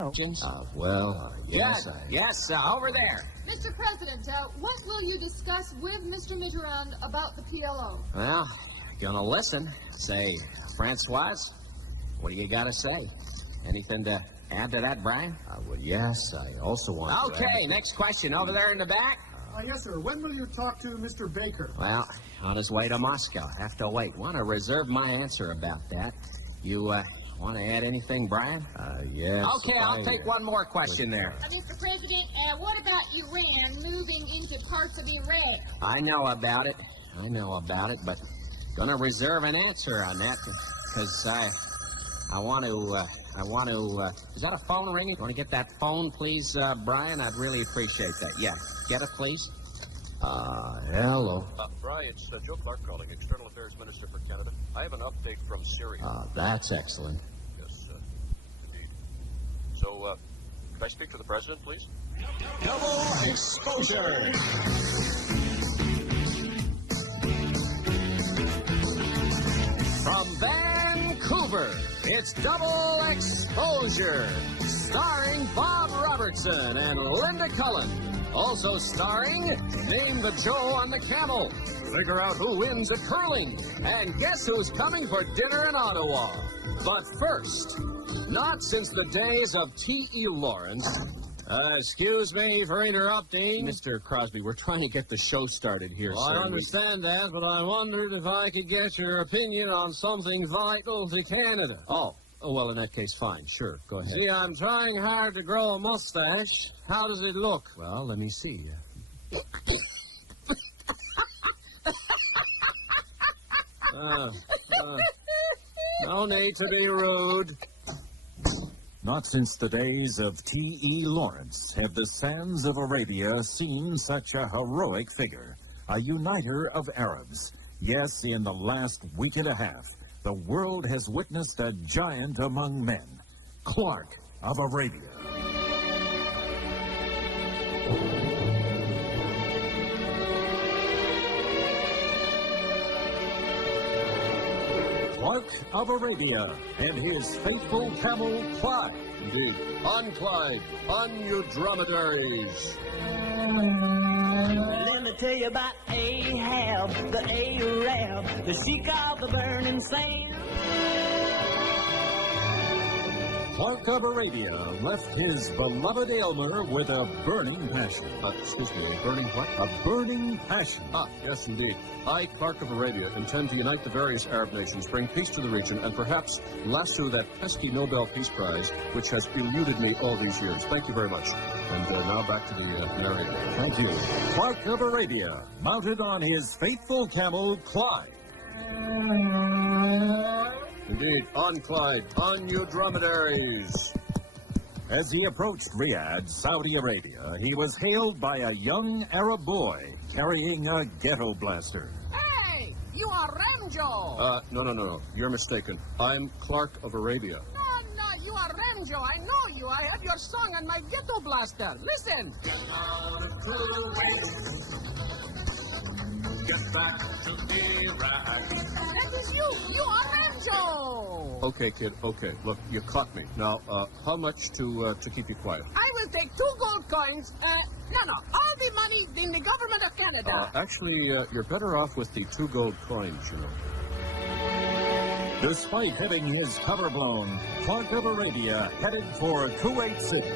Yes, over there. Mr. President, what will you discuss with Mr. Mitterrand about the PLO? Well, gonna listen. Say, Francoise, what do you got to say? Anything to add to that, Brian? Well, yes, I also want to Okay, next question. Over there in the back. Yes, sir. When will you talk to Mr. Baker? Well, on his way to Moscow. Have to wait. Want to reserve my answer about that. You, want to add anything, Brian? Yes. Okay, I'll take one more question there. Mr. President, what about Iran moving into parts of Iraq? I know about it, but gonna reserve an answer on that because I want to, is that a phone ringing? Want to get that phone, please, Brian? I'd really appreciate that. Yeah, get it, please. Hello. Brian, it's Joe Clark calling, External Affairs Minister for Canada. I have an update from Syria. That's excellent. Yes, indeed. So, could I speak to the President, please? Double exposure. From Vancouver, it's Double Exposure, starring Bob Robertson and Linda Cullen. Also starring Name the Joe on the Camel, figure out who wins at curling, and guess who's coming for dinner in Ottawa. But first, not since the days of T.E. Lawrence. Excuse me for interrupting. Mr. Crosby, we're trying to get the show started here, Well, sir. I understand that, but I wondered if I could get your opinion on something vital to Canada. Oh, well, in that case, fine. Sure, go ahead. See, I'm trying hard to grow a mustache. How does it look? Well, let me see. No need to be rude. Not since the days of T.E. Lawrence have the sands of Arabia seen such a heroic figure, a uniter of Arabs. Yes, in the last week and a half, the world has witnessed a giant among men, Clark of Arabia. Clark of Arabia and his faithful camel Clyde. Indeed. On Clyde, on you dromedaries. Let me tell you about Ahab, the Arab, the sheik of the burning sand. Clark of Arabia left his beloved Aylmer with a burning passion. Excuse me, a burning what? A burning passion. Yes, indeed. I, Clark of Arabia, intend to unite the various Arab nations, bring peace to the region, and perhaps lasso that pesky Nobel Peace Prize, which has eluded me all these years. Thank you very much. And now back to the narrator. Thank you. Clark of Arabia, mounted on his faithful camel, Clyde. Indeed. On Clyde, on you dromedaries. As he approached Riyadh, Saudi Arabia, he was hailed by a young Arab boy carrying a ghetto blaster. Hey, you are Ramjo. No. You're mistaken. I'm Clark of Arabia. No, you are Ramjo. I know you. I have your song on my ghetto blaster. Listen. Get back to Iraq. That is you. You are Ramjo. Okay, kid. Okay. Look, you caught me. Now, how much to keep you quiet? I will take 2 gold coins. No. All the money in the government of Canada. Actually, you're better off with the 2 gold coins, you know. Despite having his cover blown, Clark of Arabia headed for Kuwait City.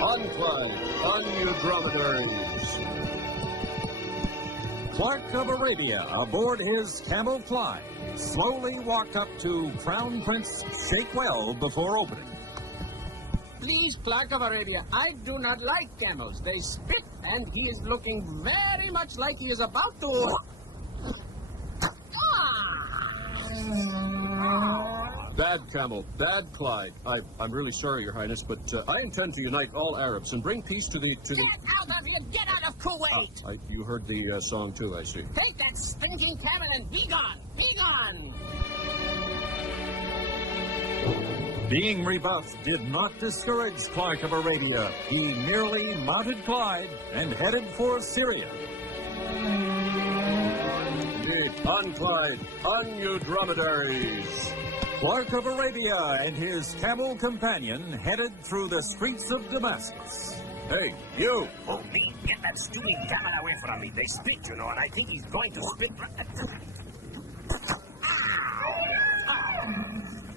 On Clyde, on you dromedaries. Clark of Arabia, aboard his camel Clyde, slowly walked up to Crown Prince Sheikh Well before opening. Please, Clark of Arabia, I do not like camels. They spit, and he is looking very much like he is about to... Bad camel, bad Clyde. I'm really sorry, Your Highness, but I intend to unite all Arabs and bring peace to the... Get out of here. Get out of Kuwait. You heard the song, too, I see. Take that stinking camel and be gone. Be gone. Being rebuffed did not discourage Clark of Arabia. He merely mounted Clyde and headed for Syria. Indeed. On Clyde, on you dromedaries. Clark of Arabia and his camel companion headed through the streets of Damascus. Hey, you! Oh, me, get that stupid camel away from me. They spit, you know, and I think he's going to spit.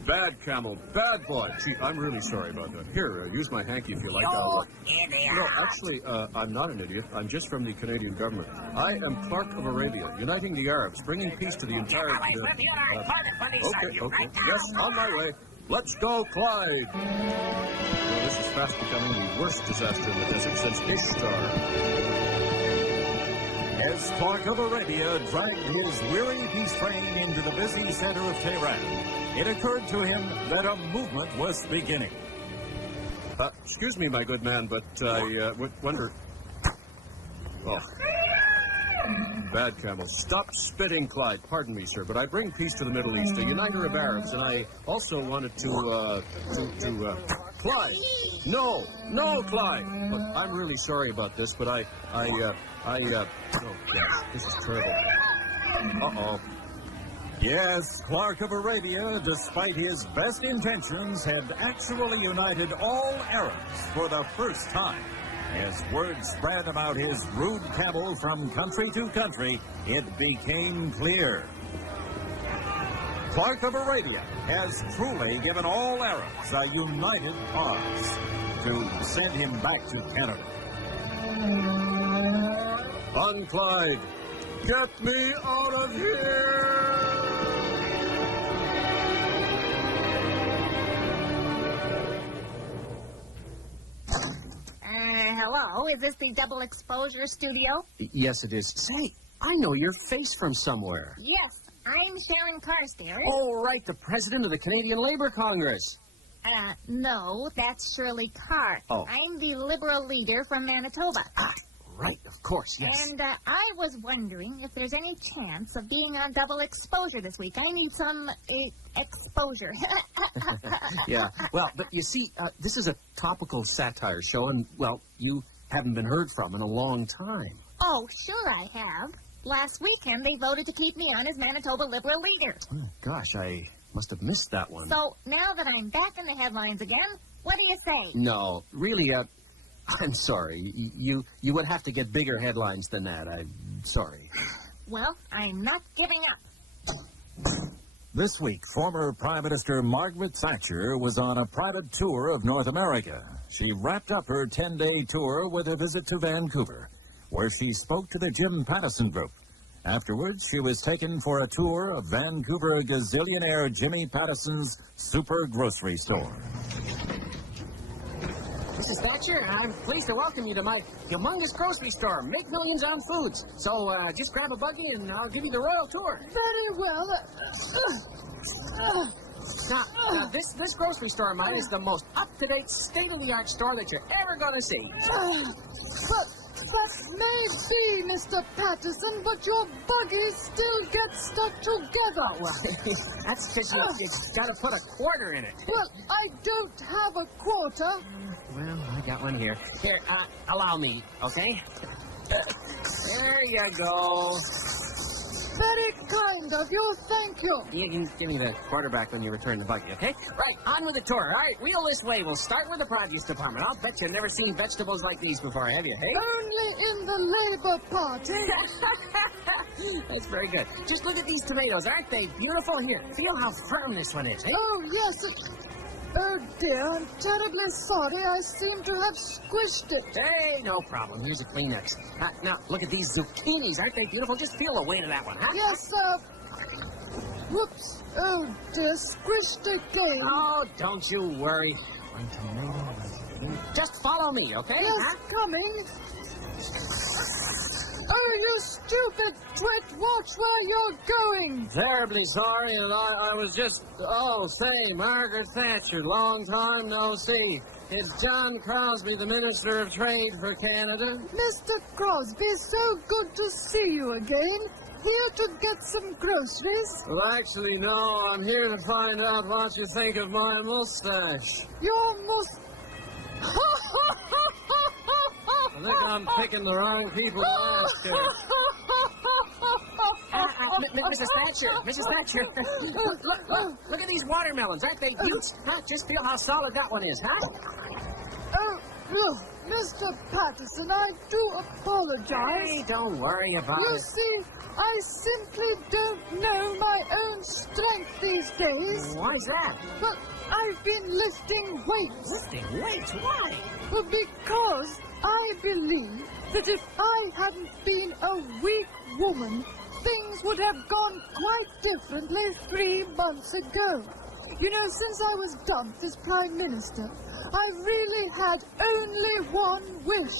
Bad camel, bad boy. Gee, I'm really sorry about that. Here, use my hanky if you like. No, actually, I'm not an idiot. I'm just from the Canadian government. I am Clark of Arabia, uniting the Arabs, bringing peace to the entire... Okay. Yes, on my way. Let's go, Clyde. Well, this is fast becoming the worst disaster in the desert since Ishtar. As Clark of Arabia dragged his weary peace train into the busy center of Tehran, it occurred to him that a movement was beginning. Excuse me, my good man, but I wonder... Oh. Bad camel. Stop spitting, Clyde. Pardon me, sir, but I bring peace to the Middle East, a uniter of Arabs, and I also wanted to Clyde! No, Clyde! Look, I'm really sorry about this, but oh, yes, this is terrible. Uh-oh. Yes, Clark of Arabia, despite his best intentions, had actually united all Arabs for the first time. As word spread about his rude camel from country to country, it became clear. Clark of Arabia has truly given all Arabs a united cause to send him back to Canada. On Clyde, get me out of here! Hello, is this the double exposure studio? Yes, it is. Say, I know your face from somewhere. Yes, I'm Sharon Carstairs. Oh, right, the president of the Canadian Labour Congress. No, that's Shirley Carr. Oh. I'm the Liberal leader from Manitoba. Ah, right, of course, yes. And I was wondering if there's any chance of being on double exposure this week. I need some exposure. Yeah, well, but you see, this is a topical satire show, and, well, you haven't been heard from in a long time. Oh, sure I have. Last weekend, they voted to keep me on as Manitoba Liberal leader. Oh, gosh, I must have missed that one. So, now that I'm back in the headlines again, what do you say? No, really, I'm sorry. You would have to get bigger headlines than that. I'm sorry. Well, I'm not giving up. This week, former Prime Minister Margaret Thatcher was on a private tour of North America. She wrapped up her 10-day tour with a visit to Vancouver, where she spoke to the Jim Pattison Group. Afterwards, she was taken for a tour of Vancouver gazillionaire Jimmy Pattison's super grocery store. Mrs. Thatcher, I'm pleased to welcome you to my humongous grocery store. Make millions on foods. So just grab a buggy and I'll give you the royal tour. Very well. Now, this grocery store of mine is the most up-to-date, state-of-the-art store that you're ever going to see. That may be, Mr. Pattison, but your buggy still gets stuck together. Well, that's because you got to put a quarter in it. Well, I don't have a quarter. Well, I got one here. Here, allow me, okay? There you go. Very kind of you, thank you. You can give me the quarterback when you return the buggy, okay? Right, on with the tour. All right, wheel this way. We'll start with the produce department. I'll bet you've never seen vegetables like these before, have you, hey? Only in the Labour Party. That's very good. Just look at these tomatoes. Aren't they beautiful? Here, feel how firm this one is, hey? Oh, yes. Oh, dear, I'm terribly sorry. I seem to have squished it. Hey, no problem. Here's a Kleenex. Now, look at these zucchinis. Aren't they beautiful? Just feel the weight of that one, huh? Yes, whoops. Oh, dear, squished again. Oh, don't you worry. One tomato. Just follow me, okay? Yes, coming. Oh, you stupid twit. Watch where you're going. Terribly sorry, and I was just... Oh, say, Margaret Thatcher, long time no see. It's John Crosby, the Minister of Trade for Canada. Mr. Crosby, so good to see you again. Here to get some groceries. Well, actually, no. I'm here to find out what you think of my mustache. Your mustache... I think I'm picking the wrong people to ask here. Mrs. Thatcher, Mrs. Thatcher. Look at these watermelons. Aren't they cute? Huh? Just feel how solid that one is, huh? Oh, look, Mr. Patterson, I do apologize. Hey, don't worry about You it. see, I simply don't know my own strength these days. Why's that? But I've been lifting weights. Lifting weights? Why? Well, because I believe that if I hadn't been a weak woman, things would have gone quite differently 3 months ago. You know, since I was dumped as Prime Minister, I've really had only one wish.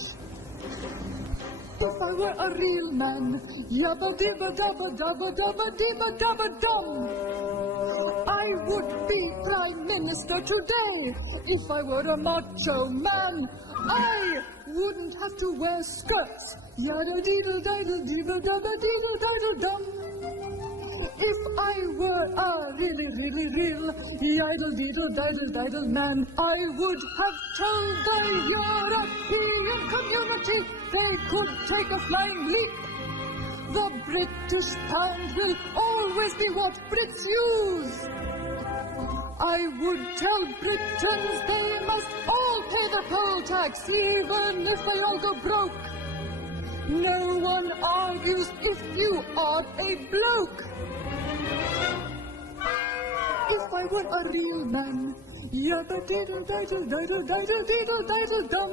If I were a real man, yabba dibba dabba dabba dabba dibba dabba dum, I would be Prime Minister today. If I were a macho man, I wouldn't have to wear skirts. Yada diddle diddle dibba dabba diddle diddle dum. If I were a really, really real idle diddle diddle diddle man, I would have told the European community they could take a flying leap. The British pound will always be what Brits use. I would tell Britons they must all pay the poll tax, even if they all go broke. No one argues if you are a bloke. If I were a real man, yabba diddle diddle diddle diddle diddle diddle dum,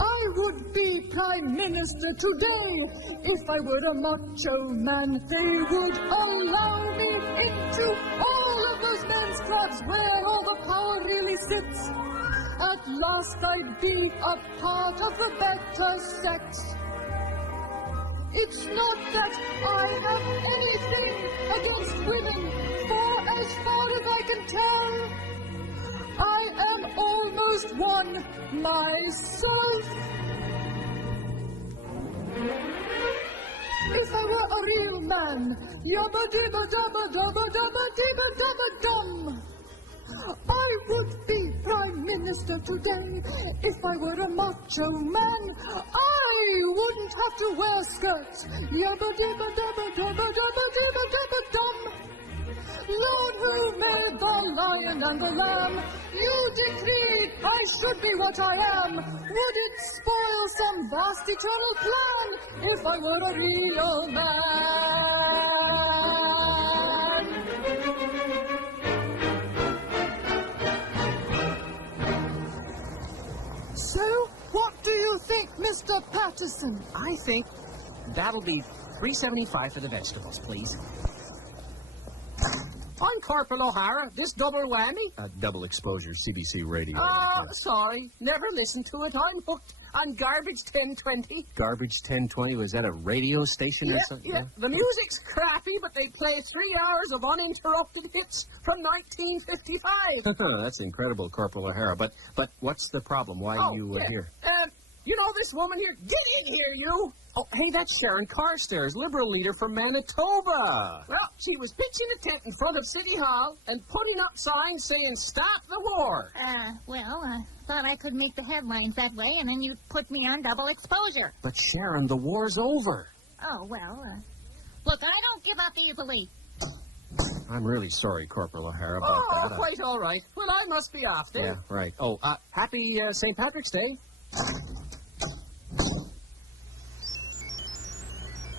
I would be Prime Minister today. If I were a macho man, they would allow me into all of those men's clubs where all the power really sits. At last I'd be a part of the better sex. It's not that I have anything against women, for as far as I can tell, I am almost one myself. If I were a real man, yabba dibba dabba dabba dabba dibba dabba dum, I would be Prime Minister today. If I were a macho man, I wouldn't have to wear skirts. Yabba dibba dabba dabba dabba dibba dabba dum. Lord, who made the lion and the lamb? You decreed I should be what I am. Would it spoil some vast eternal plan if I were a real man? So, what do you think, Mr. Patterson? I think that'll be $3.75 for the vegetables, please. I'm Corporal O'Hara. This double whammy? Double exposure, CBC radio. Oh, sorry. Never listened to it. I'm hooked on Garbage 1020. Garbage 1020, was that a radio station or something? Yeah. The music's crappy, but they play 3 hours of uninterrupted hits from 1955. That's incredible, Corporal O'Hara. But what's the problem? Why are you here? You know this woman here? Get in here, you! Oh, hey, that's Sharon Carstairs, Liberal leader from Manitoba. Well, she was pitching a tent in front of City Hall and putting up signs saying, "Stop the war." Well, I thought I could make the headlines that way, and then you put me on double exposure. But Sharon, the war's over. Oh, well, look, I don't give up easily. I'm really sorry, Corporal O'Hara, about that. Quite all right. Well, I must be off then. Yeah, right. Oh, happy St. Patrick's Day.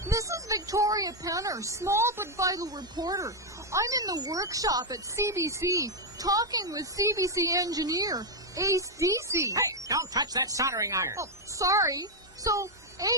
This is Victoria Penner, small but vital reporter. I'm in the workshop at CBC, talking with CBC engineer Ace DC. Hey, don't touch that soldering iron. Oh, sorry. So,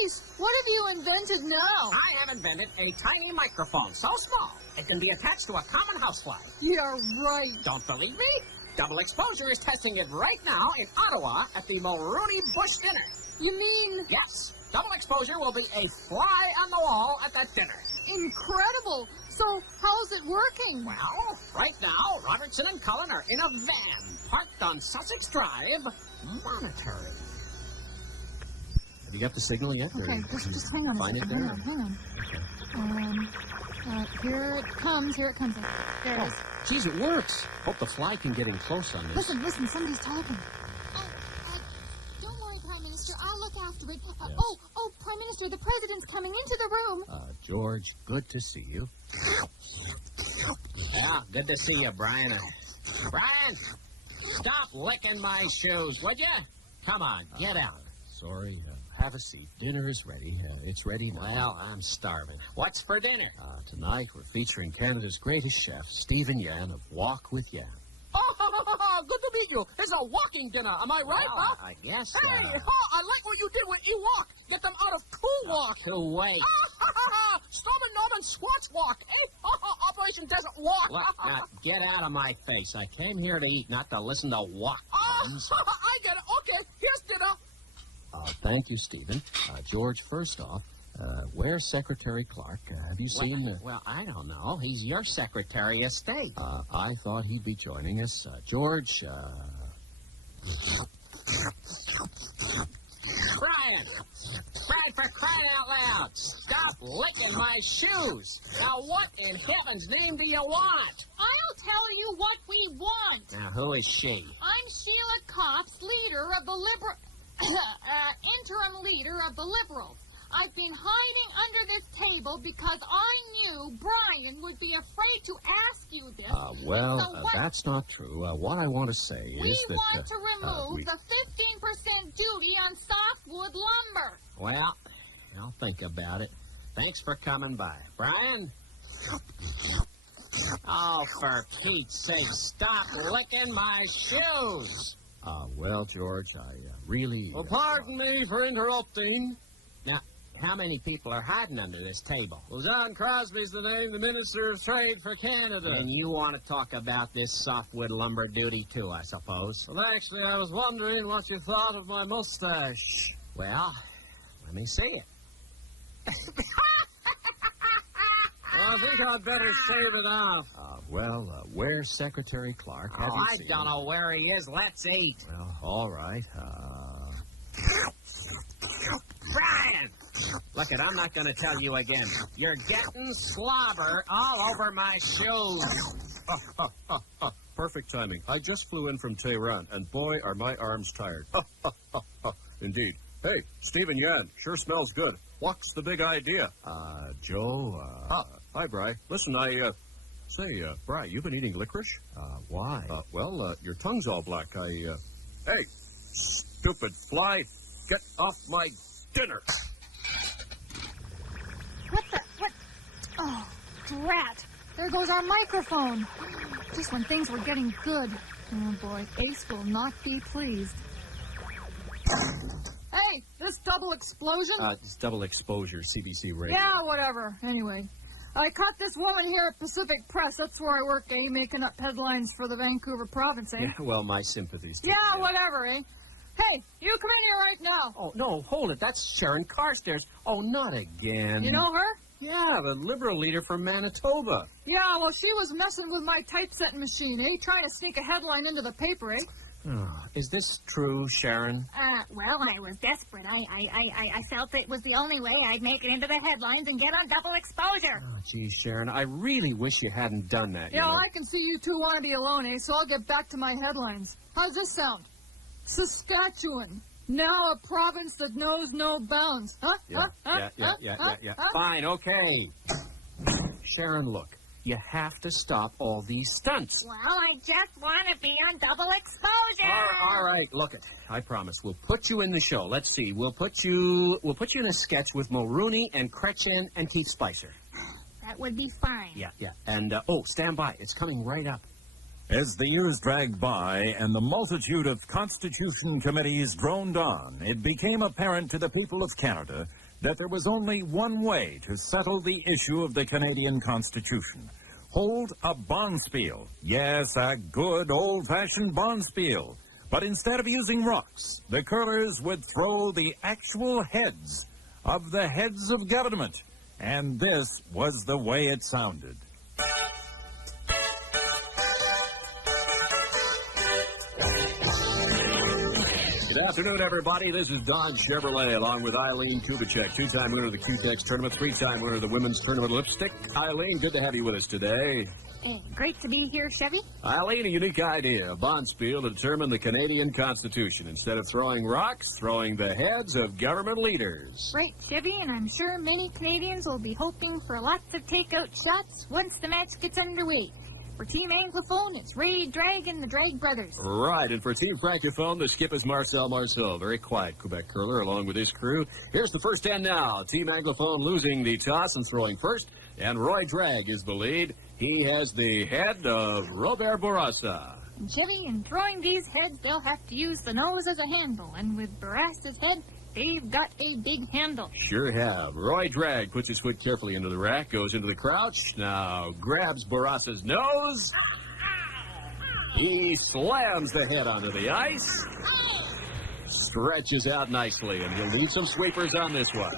Ace, what have you invented now? I have invented a tiny microphone so small it can be attached to a common housefly. Yeah, right. Don't believe me? Double Exposure is testing it right now in Ottawa at the Mulrooney Bush Dinner. You mean... Yes. Double Exposure will be a fly on the wall at that dinner. Incredible. So, how's it working? Well, right now, Robertson and Cullen are in a van parked on Sussex Drive, monitoring. Have you got the signal yet? Okay, just hang on Find a it second. there? Hang on. Here it comes. There it is. Geez, it works. Hope the fly can get in close on this. Listen, somebody's talking. Don't worry, Prime Minister. I'll look after it. Oh, Prime Minister, the President's coming into the room. George, good to see you. Yeah, good to see you, Brian. Brian, stop licking my shoes, would you? Come on, get out. Sorry. Have a seat. Dinner is ready. It's ready now. Well, I'm starving. What's for dinner? Tonight we're featuring Canada's greatest chef, Stephen Yan of Walk with Yan. Oh, good to meet you. It's a walking dinner. Am I right, Well, huh? I guess. Hey, I like what you did with Ewok. Get them out of Walk. Kuwait. Storm and Norman Swartz Walk. Operation Desert Walk. Look, now, get out of my face. I came here to eat, not to listen to walk puns. I get it. Okay, here's dinner. Thank you, Stephen. George, first off, where's Secretary Clark? Have you seen... Well, I don't know. He's your Secretary of State. I thought he'd be joining us. George, Brian, for crying out loud, stop licking my shoes. Now, what in heaven's name do you want? I'll tell you what we want. Now, who is she? I'm Sheila Kopp's leader of the interim leader of the Liberals. I've been hiding under this table because I knew Brian would be afraid to ask you this. That's not true. What I want to say We is that... want to remove the 15% duty on softwood lumber. Well, I'll think about it. Thanks for coming by. Brian? Oh, for Pete's sake, stop licking my shoes. George, I really... Well, pardon me for interrupting. Now, how many people are hiding under this table? Well, John Crosby's the name, the Minister of Trade for Canada. And you want to talk about this softwood lumber duty, too, I suppose? Well, actually, I was wondering what you thought of my mustache. Well, let me see it. Well, I think I'd better shave it off. Where's Secretary Clark? Have you I seen don't him? know where he is. Let's eat. Well, all right. Brian! Look it, I'm not going to tell you again. You're getting slobber all over my shoes. Perfect timing. I just flew in from Tehran, and boy, are my arms tired. Indeed. Hey, Stephen Yan, sure smells good. What's the big idea? Joe, Hi, Bri. Listen, Say, Bri, you been eating licorice? Why? Your tongue's all black. Hey, stupid fly, get off my dinner! What? Oh, drat. There goes our microphone. Just when things were getting good. Oh, boy, Ace will not be pleased. Hey, this double explosion? It's double exposure, CBC radio. Yeah, whatever. Anyway, I caught this woman here at Pacific Press. That's where I work, making up headlines for the Vancouver province, Yeah, well, my sympathies. Yeah, whatever, Hey, you come in here right now. Oh, no, hold it. That's Sharon Carstairs. Oh, not again. You know her? Yeah, the Liberal leader from Manitoba. Yeah, well, she was messing with my typesetting machine, Trying to sneak a headline into the paper, Oh, is this true, Sharon? Well, I was desperate. I felt it was the only way I'd make it into the headlines and get on double exposure. Oh, geez, Sharon, I really wish you hadn't done that, Yeah, I can see you two want to be alone, so I'll get back to my headlines. How's this sound? Saskatchewan, now a province that knows no bounds. Yeah. Fine, okay. Sharon, look, you have to stop all these stunts. Well, I just want to be on double exposure. All right, look it. I promise. We'll put you in the show. Let's see. We'll put you in a sketch with Mulrooney and Kretchen and Keith Spicer. That would be fine. Yeah. And, stand by. It's coming right up. As the years dragged by and the multitude of Constitution committees droned on, it became apparent to the people of Canada that there was only one way to settle the issue of the Canadian Constitution. Hold a bonspiel. Yes, a good old-fashioned bonspiel. But instead of using rocks, the curlers would throw the actual heads of the heads of government. And this was the way it sounded. Good afternoon, everybody. This is Don Chevrolet, along with Eileen Kubicek, two-time winner of the Q-Tex tournament, three-time winner of the women's tournament lipstick. Eileen, good to have you with us today. Great to be here, Chevy. Eileen, a unique idea, a bonspiel to determine the Canadian Constitution. Instead of throwing rocks, throwing the heads of government leaders. Right, Chevy, and I'm sure many Canadians will be hoping for lots of takeout shots once the match gets underway. For Team Anglophone, it's Ray Drag and the Drag Brothers. Right, and for Team Francophone, the skip is Marcel Marceau. Very quiet Quebec curler along with his crew. Here's the first hand now. Team Anglophone losing the toss and throwing first, and Roy Drag is the lead. He has the head of Robert Bourassa. And Chevy, in throwing these heads, they'll have to use the nose as a handle, and with Bourassa's head, they've got a big handle. Sure have. Roy Drag puts his foot carefully into the rack, goes into the crouch, now grabs Bourassa's nose. He slams the head onto the ice. Stretches out nicely, and he'll need some sweepers on this one.